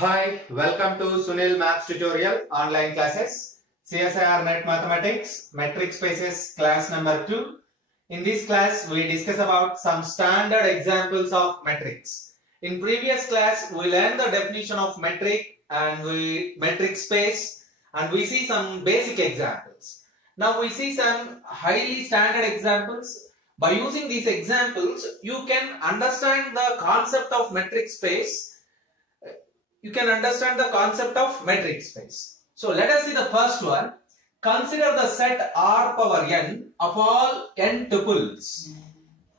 Hi, welcome to Sunil Maths Tutorial online classes. CSIR Net Mathematics, Metric Spaces class number 2. In this class, we discuss about some standard examples of metrics. In previous class, we learned the definition of metric and metric space, and we see some basic examples. Now we see some highly standard examples. By using these examples, you can understand the concept of metric space. You can understand the concept of metric space. So let us see the first one. Consider the set R power n of all n tuples.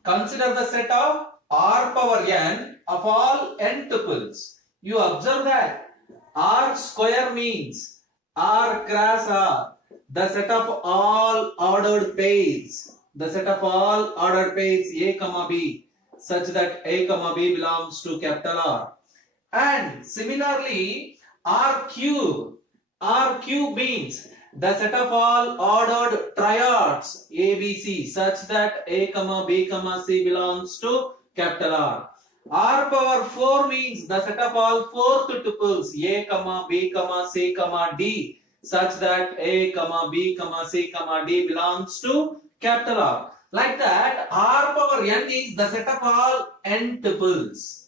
Consider the set of R power n of all n tuples. You observe that R square means R cross R, the set of all ordered pairs. The set of all ordered pairs A comma B, such that A comma B belongs to capital R. And similarly, R cube means the set of all ordered triads A, B, C, such that A, B, C belongs to capital R. R power 4 means the set of all fourth tuples A, B, C, D, such that A, B, C, D belongs to capital R. Like that, R power n is the set of all n tuples,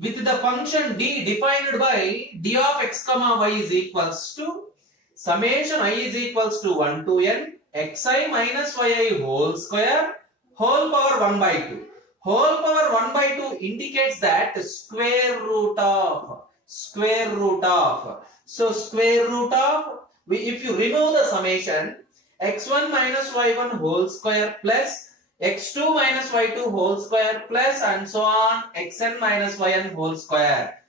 with the function d defined by d of x comma y is equals to summation I is equals to 1 to n xi minus yi whole square whole power 1 by 2. Whole power 1 by 2 indicates that square root of. So square root of, if you remove the summation, x1 minus y1 whole square plus x2 minus y2 whole square plus and so on xn minus yn whole square,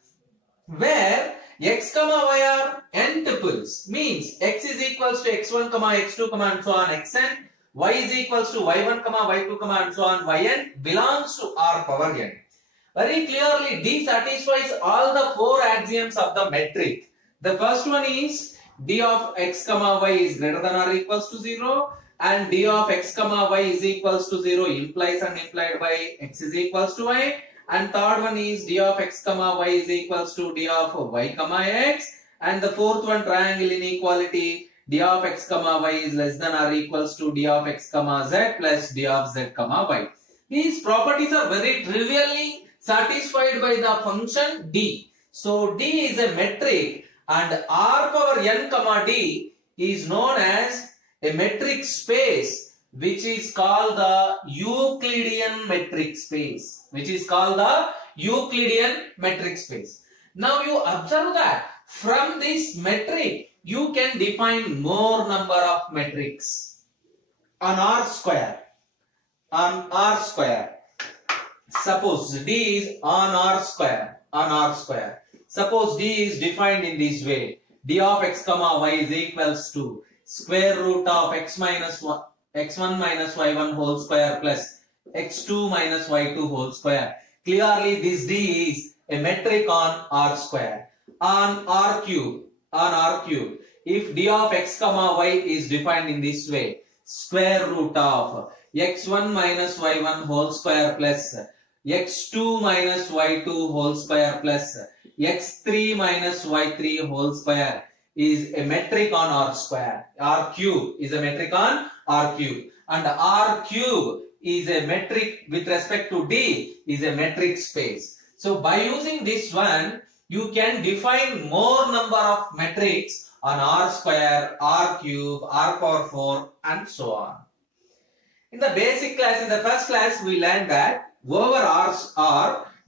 where x comma y are n tuples, means x is equals to x1 comma x2 comma and so on xn, y is equals to y1 comma y2 comma and so on yn belongs to R power n. Very clearly D satisfies all the four axioms of the metric. The first one is d of x comma y is greater than or equals to 0, and d of x comma y is equals to 0 implies and implied by x is equals to y. And third one is d of x comma y is equals to d of y comma x. And the fourth one, triangle inequality, d of x comma y is less than or equals to d of x comma z plus d of z comma y. These properties are very trivially satisfied by the function d. So d is a metric and R power n comma d is known as a metric space, which is called the Euclidean metric space. Now you observe that from this metric you can define more number of metrics on R square. Suppose d is on R square. Suppose d is defined in this way: d of x comma y is equals to square root of x1 minus y1 whole square plus x2 minus y2 whole square. Clearly this d is a metric on R square. On R cube, if d of x comma y is defined in this way: square root of x1 minus y1 whole square plus x2 minus y2 whole square plus x3 minus y3 whole square is a metric on R square. R cube is a metric on R cube, and R cube is a metric with respect to D is a metric space. So by using this one, you can define more number of metrics on R square, R cube, R power 4 and so on. In the basic class, in the first class, we learned that over R,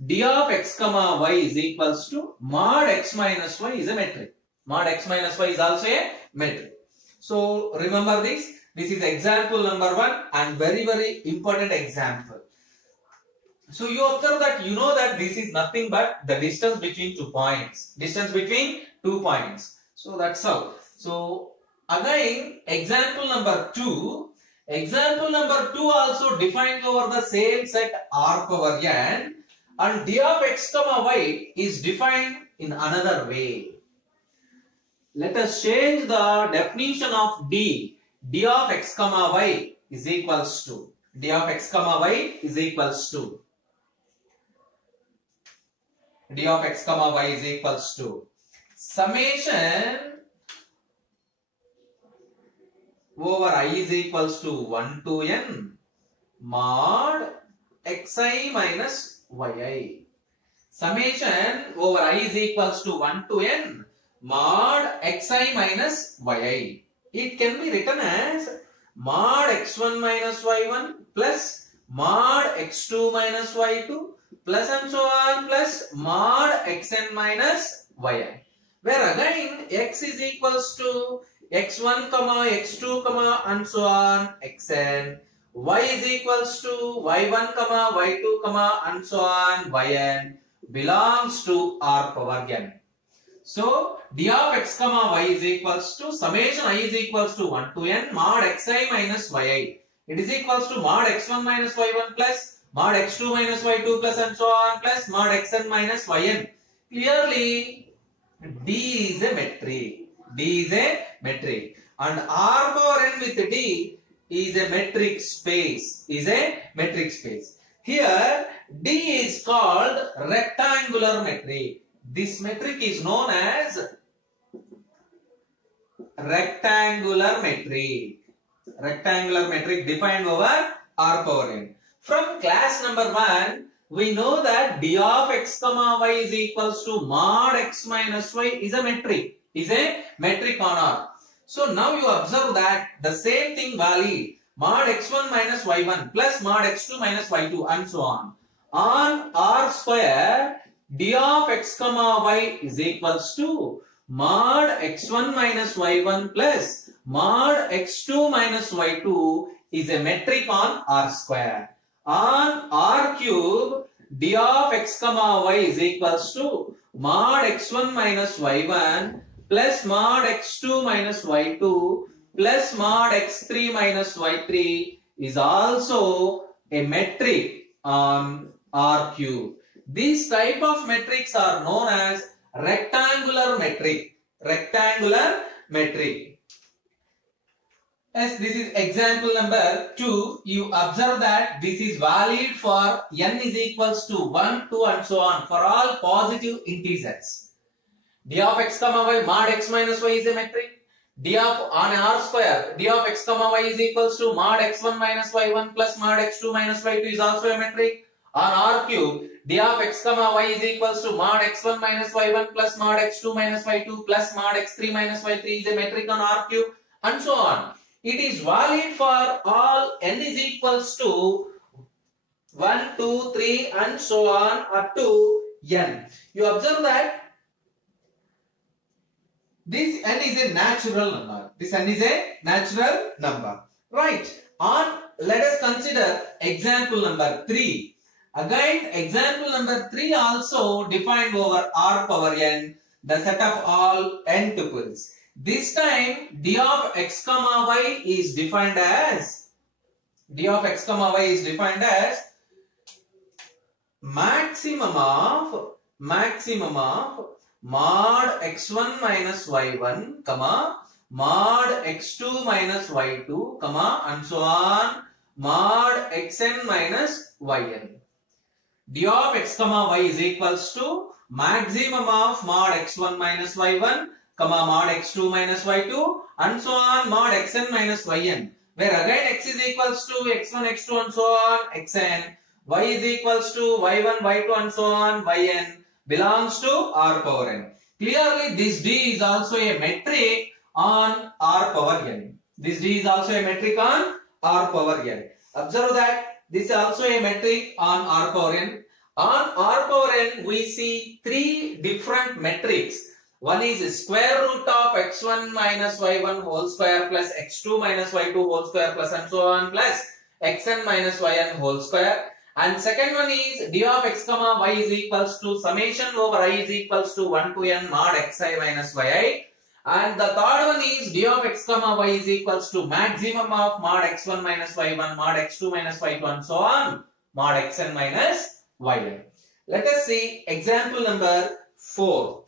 d of x comma y is equals to mod x minus y is a metric. Mod x minus y is also a metric. So remember this. This is example number 1 and very important example. So you observe that you know that this is nothing but the distance between 2 points. So that's how. So again, example number 2. Example number 2 also defined over the same set R power n, and d of x comma y is defined in another way. Let us change the definition of d. d of x comma y is equals to d of x comma y is equals to summation over I is equals to 1 to n mod xi minus yi. Summation over I is equals to 1 to n mod xi minus yi. It can be written as mod x1 minus y1 plus mod x2 minus y2 plus and so on plus mod xn minus yi. Where again x is equals to x1 comma x2 comma and so on xn, y is equals to y1 comma y2 comma and so on yn belongs to R power n. So d of x comma y is equals to summation I is equals to 1 to n mod xi minus yi. It is equals to mod x1 minus y1 plus mod x2 minus y2 plus and so on plus mod xn minus yn. Clearly d is a metric. D is a metric and R power n with d is a metric space. Is a metric space. Here d is called rectangular metric. This metric is known as rectangular metric. Rectangular metric defined over R power n. From class number 1, we know that d of x comma y is equals to mod x minus y is a metric. Is a metric on R. So now you observe that the same thing valid mod x1 minus y1 plus mod x2 minus y2 and so on. On R square, d of x comma y is equals to mod x1 minus y1 plus mod x2 minus y2 is a metric on R square. On R cube, d of x comma y is equals to mod x1 minus y1 plus mod x2 minus y2 plus mod x3 minus y3 is also a metric on R cube. These type of metrics are known as rectangular metric. Rectangular metric. Yes, this is example number 2. You observe that this is valid for n is equals to 1, 2 and so on for all positive integers. D of x comma y mod x minus y is a metric. D of on R square, d of x comma y is equals to mod x1 minus y1 plus mod x2 minus y2 is also a metric. On R cube, d of x comma y is equals to mod x1 minus y1 plus mod x2 minus y2 plus mod x3 minus y3 is a metric on R cube and so on. It is valid for all n is equals to 1, 2, 3 and so on up to n. You observe that this n is a natural number. This n is a natural number. Right. On let us consider example number 3. Again, example number 3 also defined over R power n, the set of all n tuples. This time d of x comma y is defined as maximum of mod x1 minus y1, mod x2 minus y2, and so on, mod xn minus yn. D of x comma y is equals to maximum of mod x1 minus y1, mod x2 minus y2, and so on, mod xn minus yn. Where again x is equals to x1, x2 and so on, xn, y is equals to y1, y2 and so on, yn belongs to R power n. Clearly this d is also a metric on R power n. This d is also a metric on R power n. Observe that this is also a metric on R power n. On R power n we see three different metrics. One is square root of x1 minus y1 whole square plus x2 minus y2 whole square plus and so on plus xn minus yn whole square. And second one is d of x comma y is equals to summation over I is equals to 1 to n mod xi minus yi. And the third one is d of x comma y is equals to maximum of mod x1 minus y1, mod x2 minus y2 and so on, mod xn minus yn. Let us see example number 4.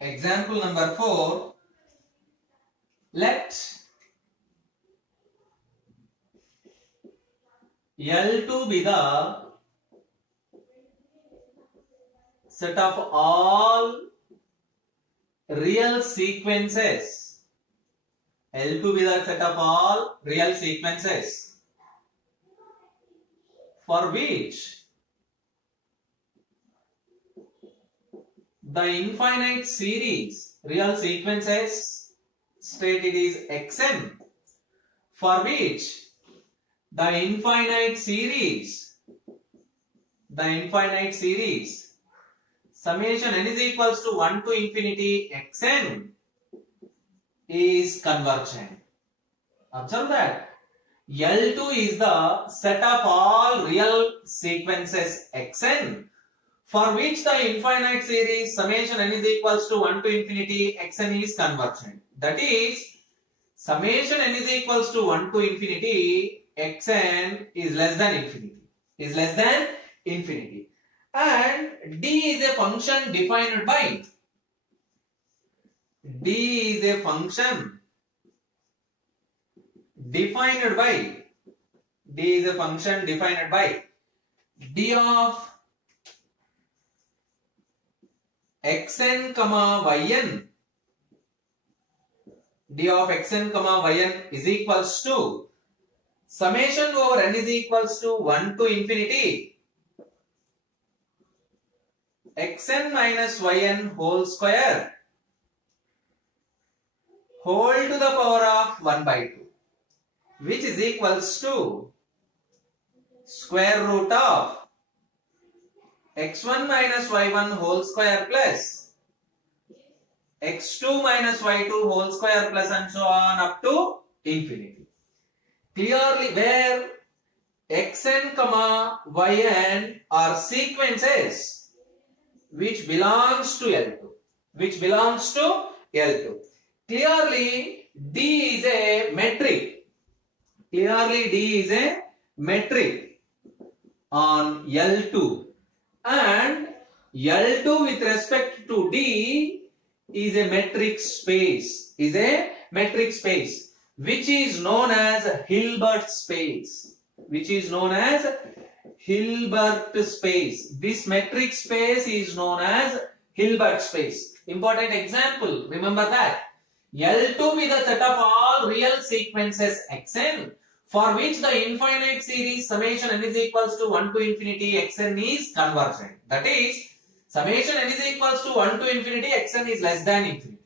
Example number 4. Let L2 be the set of all real sequences. L2 be the set of all real sequences for which the infinite series real sequences stated is xn, for which the infinite series summation n is equals to 1 to infinity xn is convergent. Observe that L2 is the set of all real sequences xn for which the infinite series summation n is equals to 1 to infinity xn is convergent. That is, summation n is equals to 1 to infinity xn is less than infinity. And d is a function defined by d of xn comma yn. D of xn comma yn is equals to summation over n is equals to 1 to infinity xn minus yn whole square whole to the power of 1 by 2, which is equals to square root of x1 minus y1 whole square plus x2 minus y2 whole square plus and so on up to infinity. Clearly, where xn comma yn are sequences which belongs to L2. Clearly, D is a metric on L2, and L2 with respect to D is a metric space, which is known as Hilbert space. This metric space is known as Hilbert space. Important example, remember that. L2 be the set of all real sequences xn for which the infinite series summation n is equals to 1 to infinity xn is convergent. That is, summation n is equals to 1 to infinity xn is less than infinity.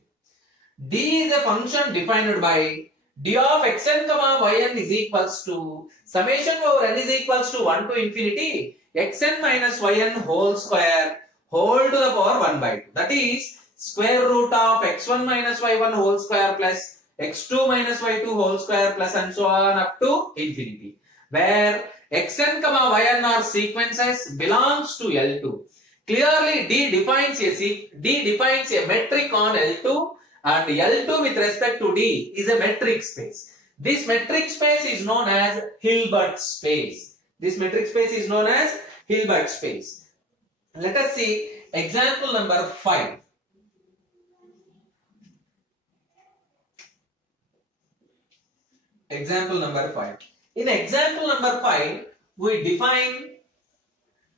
D is a function defined by d of xn comma yn is equals to summation over n is equals to 1 to infinity xn minus yn whole square whole to the power 1 by 2. That is, square root of x1 minus y1 whole square plus x2 minus y2 whole square plus and so on up to infinity, where xn comma yn are sequences belongs to L2. Clearly, D defines a metric on L2, and L2 with respect to D is a metric space. This metric space is known as Hilbert space. Let us see example number 5. Example number 5. In example number 5, we define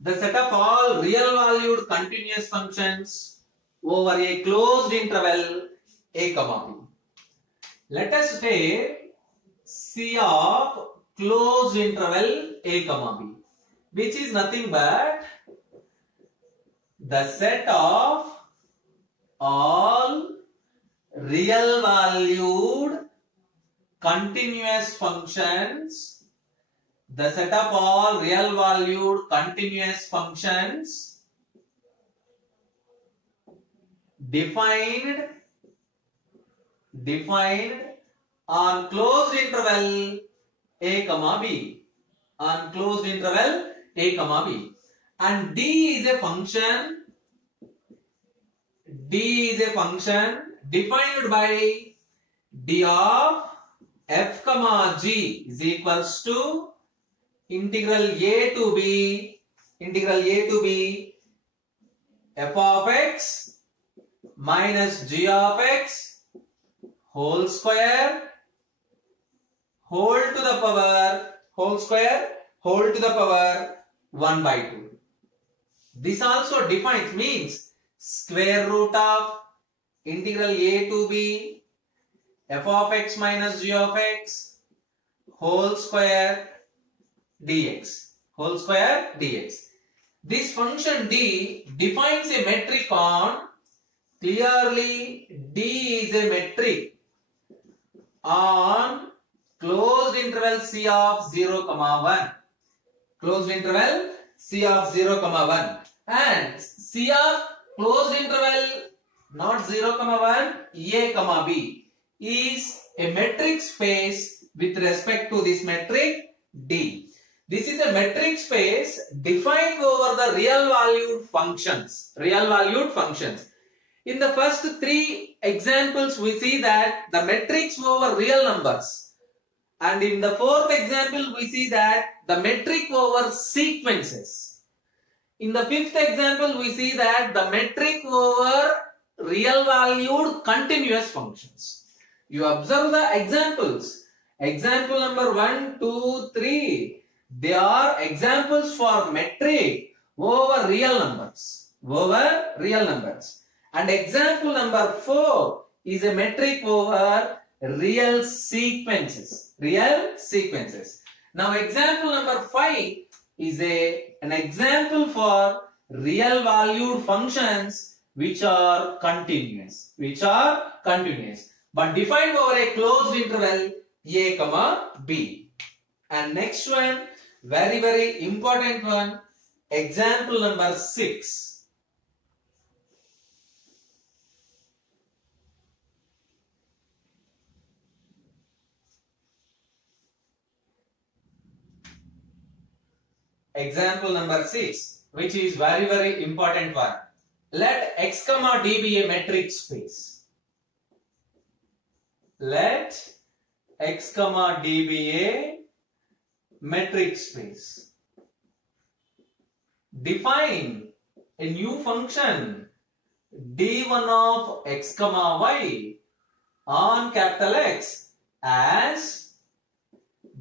the set of all real valued continuous functions over a closed interval a comma b. Let us take C of closed interval a comma b, which is nothing but the set of all real valued continuous functions, defined on closed interval a comma b, and D is a function defined by d of f comma g is equals to integral a to b f of x minus g of x whole square whole to the power whole square whole to the power 1 by 2. This also defines means square root of integral a to b f of x minus g of x whole square dx. Whole square dx. This function d defines a metric on, clearly d is a metric on closed interval c of 0, 1. Closed interval c of 0, 1. And c of closed interval not 0, 1, a, b is a metric space with respect to this metric d. This is a metric space defined over the real valued functions. Real valued functions. In the first three examples, we see that the metrics over real numbers. And in the fourth example, we see that the metric over sequences. In the fifth example, we see that the metric over real valued continuous functions. You observe the examples. Example number 1, 2, 3. They are examples for metric over real numbers. Over real numbers. And example number 4 is a metric over real sequences. Real sequences. Now example number 5 is an example for real valued functions which are continuous. Which are continuous. But defined over a closed interval a, b. And next one, very important one, example number 6. Example number 6, which is very important one. Let x, d be a metric space. Let x, d be a metric space. Define a new function d1 of x, y on capital X as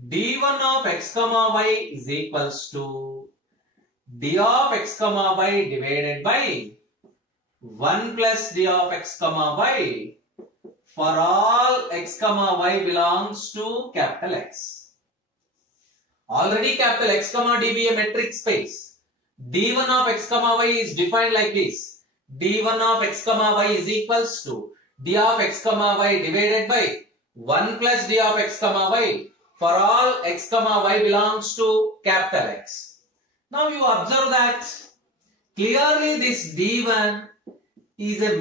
d1 of x, y is equals to d of x, y divided by 1 plus d of x, y for all x, y belongs to capital X. Already capital X, d be a metric space. d1 of x, y is defined like this. d1 of x, y is equals to d of x, y divided by 1 plus d of x, y for all x, y belongs to capital X. Now you observe that clearly this d1 is a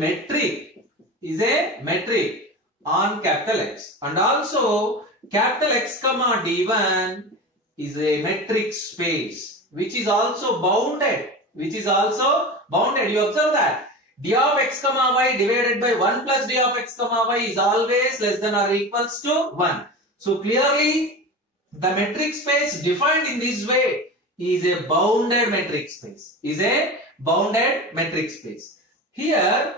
metric on capital X, and also capital X, d1 is a metric space which is also bounded. You observe that d of x, y divided by 1 plus d of x, y is always less than or equals to 1. So clearly the metric space defined in this way is a bounded metric space. Here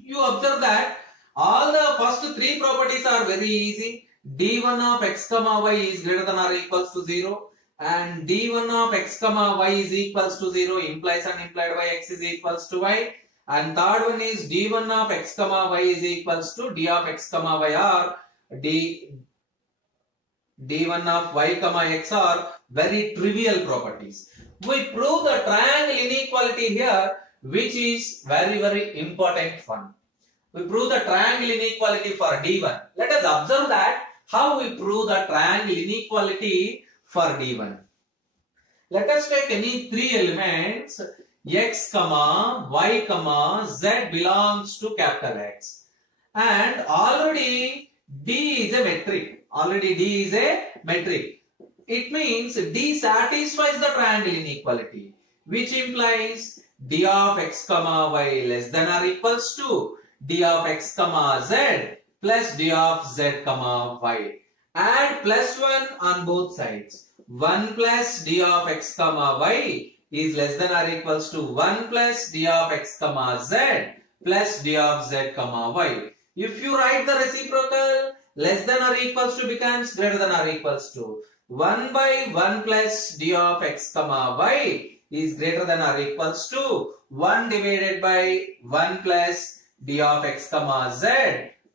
you observe that all the first three properties are very easy. d1 of x, y is greater than or equals to 0, and d1 of x, y is equals to 0 implies and implied by x is equals to y, and third one is d1 of x, y is equals to d of x, y, or d1 of y, x are very trivial properties. We prove the triangle inequality here, which is very important one. We prove the triangle inequality for d1. Let us observe that how we prove the triangle inequality for d1. Let us take any three elements x, y, z belongs to capital X, and already d is a metric. It means d satisfies the triangle inequality, which implies d of x, y less than or equals to d of x, z plus d of z, y. Add plus 1 on both sides. 1 plus d of x, y is less than or equals to 1 plus d of x, z plus d of z comma y. If you write the reciprocal, less than or equals to becomes greater than or equals to 1 by 1 plus d of x comma y is greater than or equals to 1 divided by 1 plus d of x comma z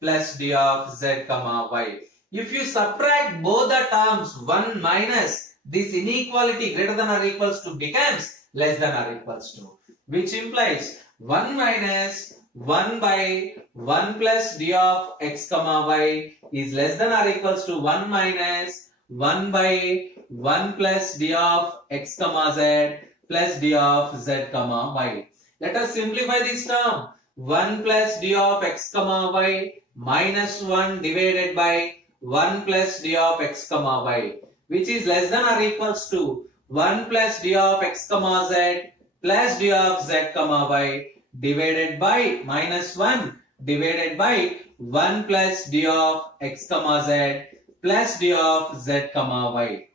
plus d of z comma y. If you subtract both the terms, 1 minus this inequality greater than or equals to becomes less than or equals to, which implies 1 minus 1 by 1 plus d of x comma y is less than or equals to 1 minus 1 by 1 plus d of x comma z plus d of z comma y. Let us simplify this term. 1 plus d of x comma y minus 1 divided by 1 plus d of x comma y, which is less than or equals to 1 plus d of x comma z plus d of z comma y divided by minus 1 divided by 1 plus d of x comma z plus d of z comma y.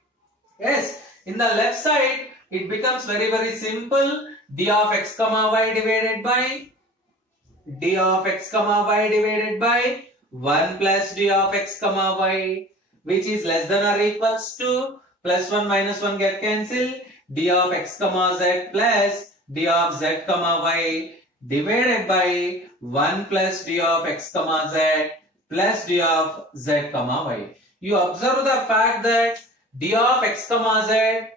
Yes, in the left side it becomes very simple. D of x comma y divided by d of x comma y divided by 1 plus d of x comma y, which is less than or equals to plus 1 minus 1 get cancelled, d of x comma z plus d of z comma y divided by 1 plus d of x comma z plus d of z comma y. You observe the fact that d of x comma z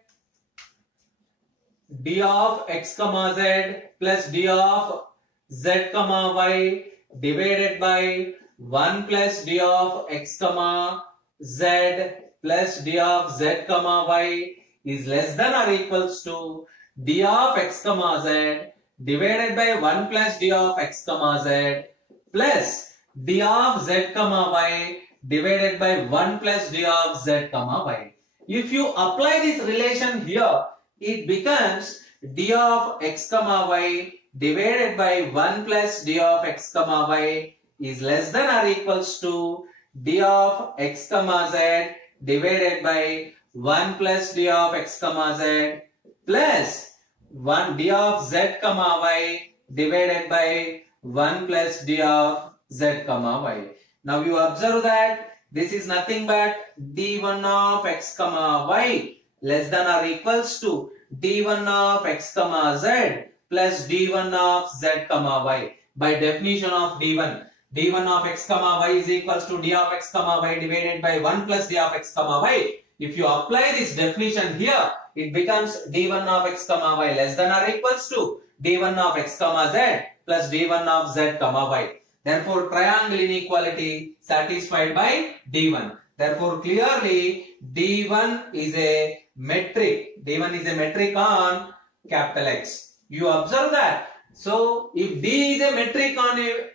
plus d of z comma y divided by 1 plus d of x comma z plus d of z comma y is less than or equals to d of x comma z divided by 1 plus d of x comma z plus d of z comma y divided by 1 plus d of z comma y. If you apply this relation here, it becomes d of x comma y divided by 1 plus d of x comma y is less than or equals to d of x comma z divided by 1 plus d of x comma z plus 1 d of z comma y divided by 1 plus d of z comma y. Now you observe that this is nothing but d1 of x comma y less than or equals to d1 of x comma z plus d1 of z comma y. By definition of d1 of x comma y is equals to d of x comma y divided by 1 plus d of x comma y. If you apply this definition here, it becomes d1 of x comma y less than or equals to d1 of x comma z plus d1 of z comma y. Therefore, triangle inequality satisfied by d1. Therefore, clearly d1 is a metric. D1 is a metric on capital X. You observe that. So, if D is a metric on a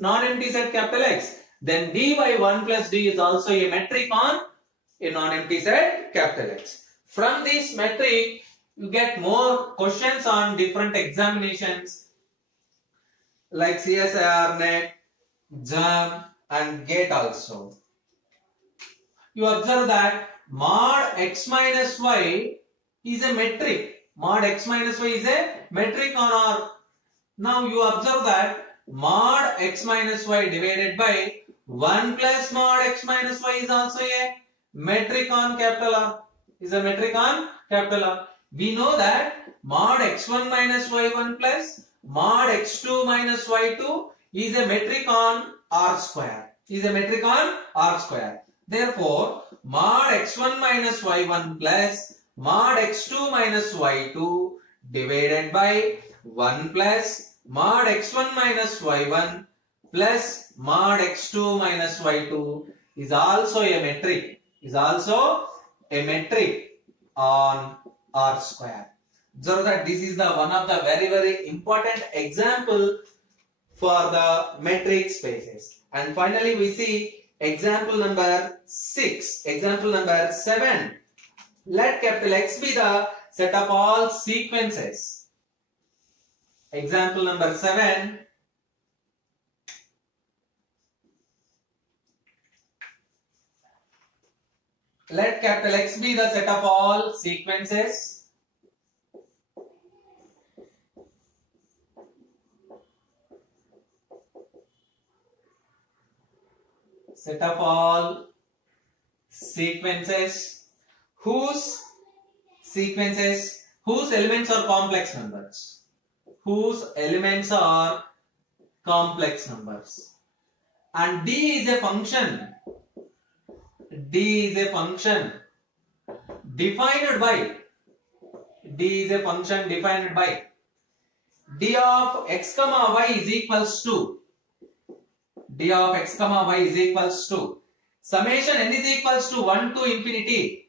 non-empty set capital X, then D by 1 plus D is also a metric on a non-empty set capital X. From this metric, you get more questions on different examinations like CSIR, NET, JAM and GATE also. You observe that mod x minus y is a metric. Mod x minus y is a metric on R. Now you observe that mod x minus y divided by 1 plus mod x minus y is also a metric on capital R. Is a metric on capital R. We know that mod x1 minus y1 plus mod x2 minus y2 is a metric on R square. Is a metric on R square. Therefore, mod x1 minus y1 plus mod x2 minus y2 divided by 1 plus mod x1 minus y1 plus mod x2 minus y2 is also a metric. Is also a metric on R square. Observe that this is the one of the very important example for the metric spaces. And finally, we see example number 6. Example number 7. Let capital X be the set of all sequences. Example number 7. Let capital X be the set of all sequences set of all sequences whose elements are complex numbers. Whose elements are complex numbers. And D is a function. D is a function defined by D of x comma y is equals to summation n is equals to 1 to infinity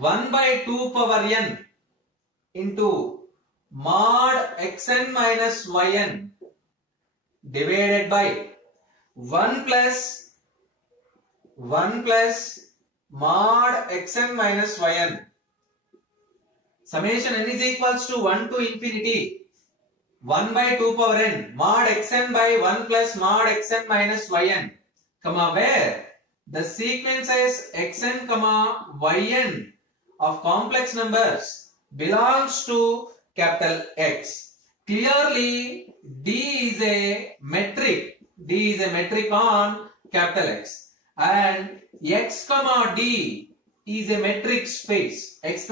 1 by 2 power n into mod xn minus yn divided by 1 plus mod xn minus yn. Summation n is equals to 1 to infinity 1 by 2 power n mod xn by 1 plus mod xn minus yn, comma, where the sequences xn comma yn of complex numbers belongs to capital X. Clearly, D is a metric on capital X, and x comma D is a metric space. Which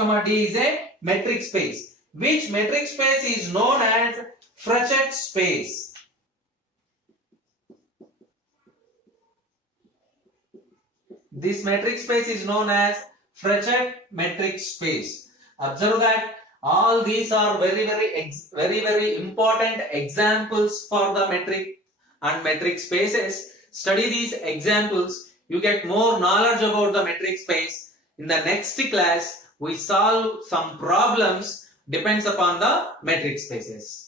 metric space is known as Fruchette space. This metric space is known as Fruchette metric space. Observe that all these are very important examples for the metric and metric spaces. Study these examples. You get more knowledge about the metric space. In the next class, we solve some problems depends upon the metric spaces.